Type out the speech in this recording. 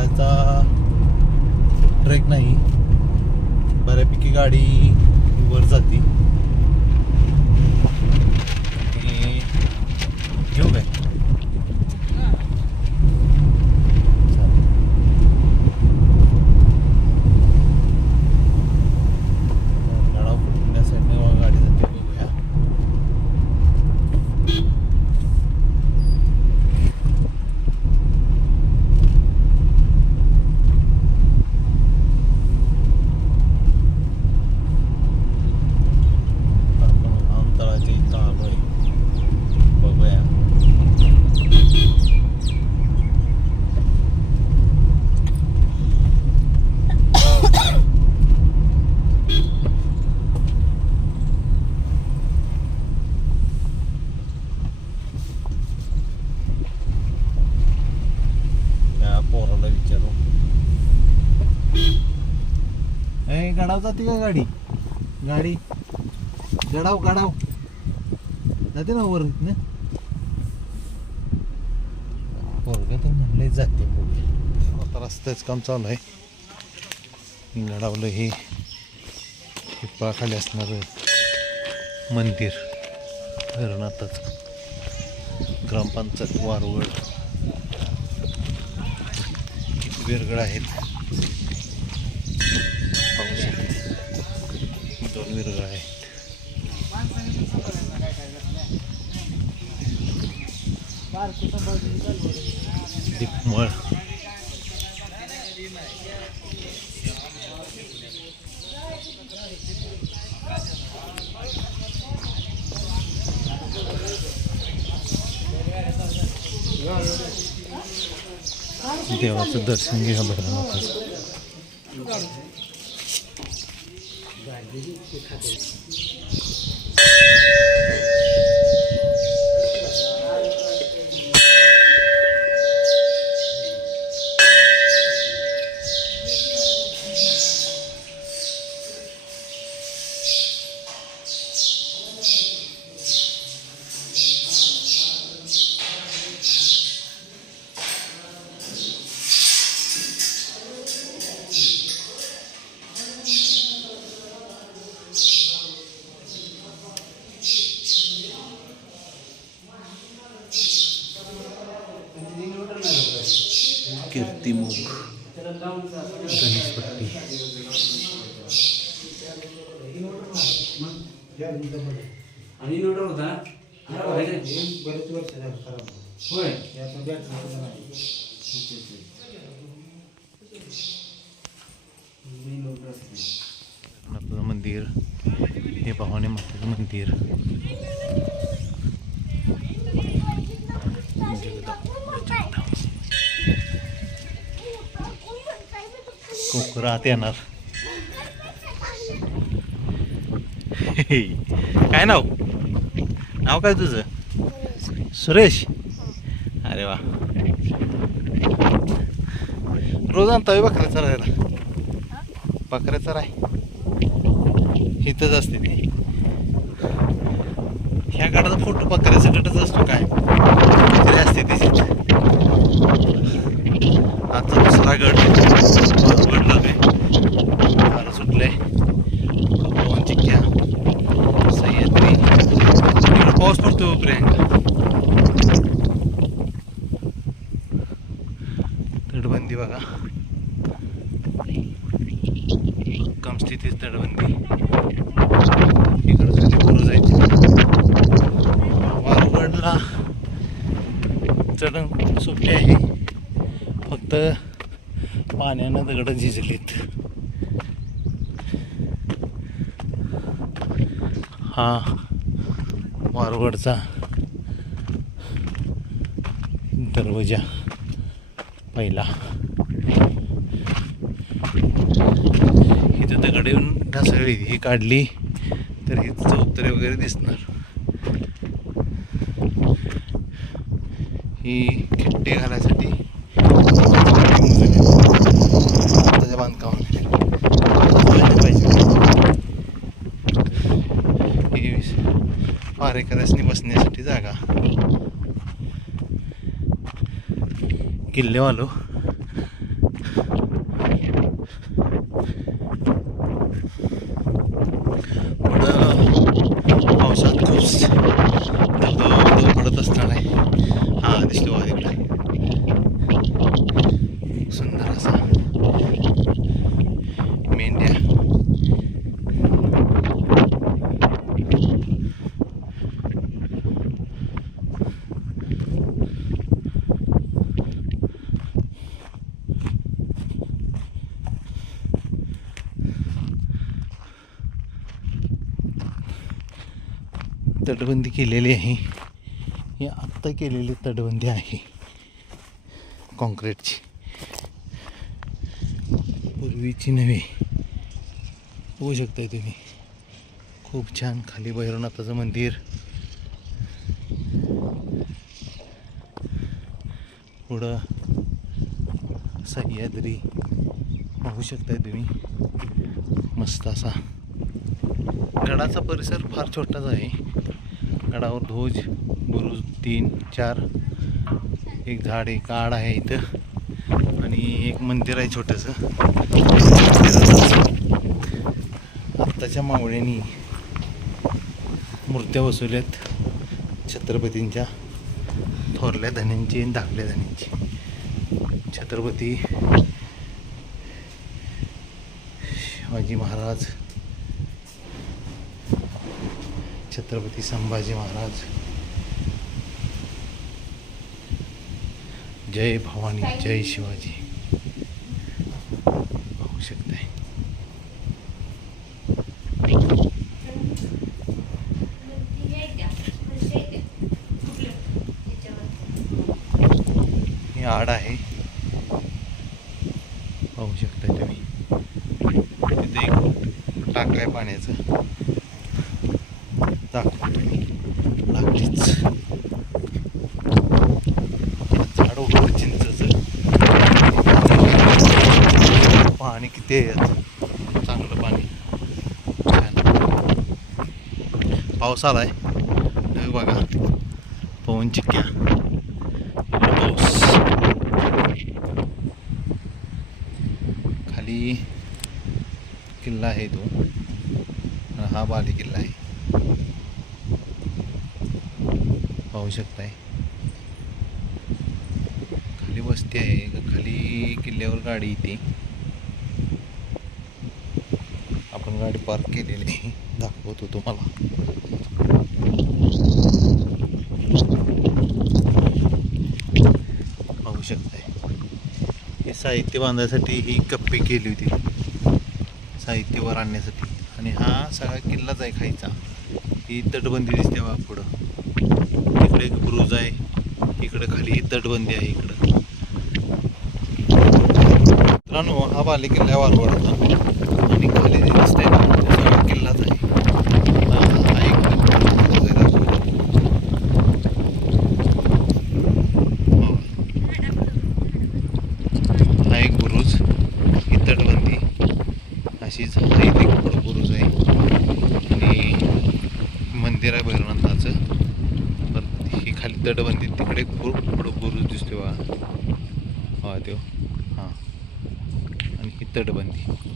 चालायचा ट्रेक नाही. बऱ्यापैकी गाडी वर जाते आणि घेऊ काय चालेल. गाडा कुठल्या साईडने गाडी जाते बघूया आपण अंतराच्या इथं आलोय बघूया त्या पोराला विचारू ए गाडाव जाते का गाडी? गाडी. गडाव गडाव. जाते ना वर ना? पोरग तर म्हणले जाते. आता रस्त्याच काम चालू आहे. गडावलं हे. पिपळाखाली असणार मंदिर. धरणातच ग्रामपंचायत वारवड वेरगड आहेत. दीपमळ देवाचं दर्शन घ्या बरं. आता कीर्तिमुख गणेशपट्टी आणि इन्व्हर्टर होता हा, होय? बरेच वर्ष झालं. आपलं मंदिर. हे भवानी मातेचं मंदिर. कोकरात येणार. काय नाव? नाव काय तुझं? सुरेश. अरे वा. रोज आणता बकऱ्या चरायला? बकऱ्या चराय. इथंच असते ती. ह्या गाडाचा फोटो बकऱ्याचा गटच असतो काय? असते तिची आजचा दुसरा गट गड लागले फार सुटले पवन चिक्क्या सह्याद्री इकडं पाऊस पडतो प्रियांका तटबंदी बघा कम स्थितीत तटबंदी इकडं पोरं जायची. वारुगडला चढण सुट्टी आहे. फक्त पाण्यानं दगडं झिजलीत. हा वारुगडचा दरवाजा पहिला. इथं दगड येऊन ढासळली ही काढली तर ही चौतरे वगैरे दिसणार. ही खिट्टे घालायसाठी त्याच्या बांधकामाने पाहिजे पारेकऱ्यासनी बसण्यासाठी जागा. किल्लेवालो. धबधबा पडत असणार आहे हां दिसलो आहे तिकडे तटबंदी केलेली आहे. ही आत्ता केलेली तटबंदी आहे. कॉन्क्रीटची पूर्वीची नव्हे. बघू शकताय तुम्ही. खूप छान खाली भैरवनाथाचं मंदिर. पुढं सह्याद्री. पाहू शकताय तुम्ही. मस्त असा गडाचा परिसर फार छोटाच आहे. गडावर ध्वज बुरुज तीन चार. एक झाड एक आड आहे इथं. आणि एक मंदिर आहे छोटंसं. आत्ताच्या मावळ्यांनी मूर्त्या बसवल्यात. छत्रपतींच्या थोरल्या धन्यांची आणि धाकल्या धन्यांची छत्रपती शिवाजी महाराज छत्रपती संभाजी महाराज. जय भवानी जय शिवाजी. पाहू शकताय ही आड आहे. पाहू शकताय तुम्ही. तिथे एक टाक आहे पाण्याचं. दाखवतो लागलीच झाड उभं चिंचच पाणी किती आहे यात चांगलं पाणी पाऊस आलाय बघा पवन चिक्क्या पाऊस खाली किल्ला आहे तो हा बाली किल्ला आहे पाहू शकताय खाली वस्ती आहे. खाली किल्ल्यावर गाडी येते. आपण गाडी पार्क केलेली आहे. दाखवतो तुम्हाला. पाहू शकताय हे साहित्य बांधण्यासाठी ही कप्पे केली होती. साहित्य वर आणण्यासाठी. आणि हा सगळा किल्लाच आहे खायचा ही तटबंदी दिसते बघा पुढं. इकडे एक ब्रुज आहे इकडं खाली तटबंदी आहे इकडं. मित्रांनो हा बाले किल्ला वाढतो वारवाडचा. आणि खाली जे किल्लाच आहे. आता हो. इथे एक आहे. आणि मंदिर आहे भैरवनाथाचं. खाली तटबंदी तिकडे खूप थोडं बुरुज दिसतो हा त्यो हां. आणि ही तटबंदी.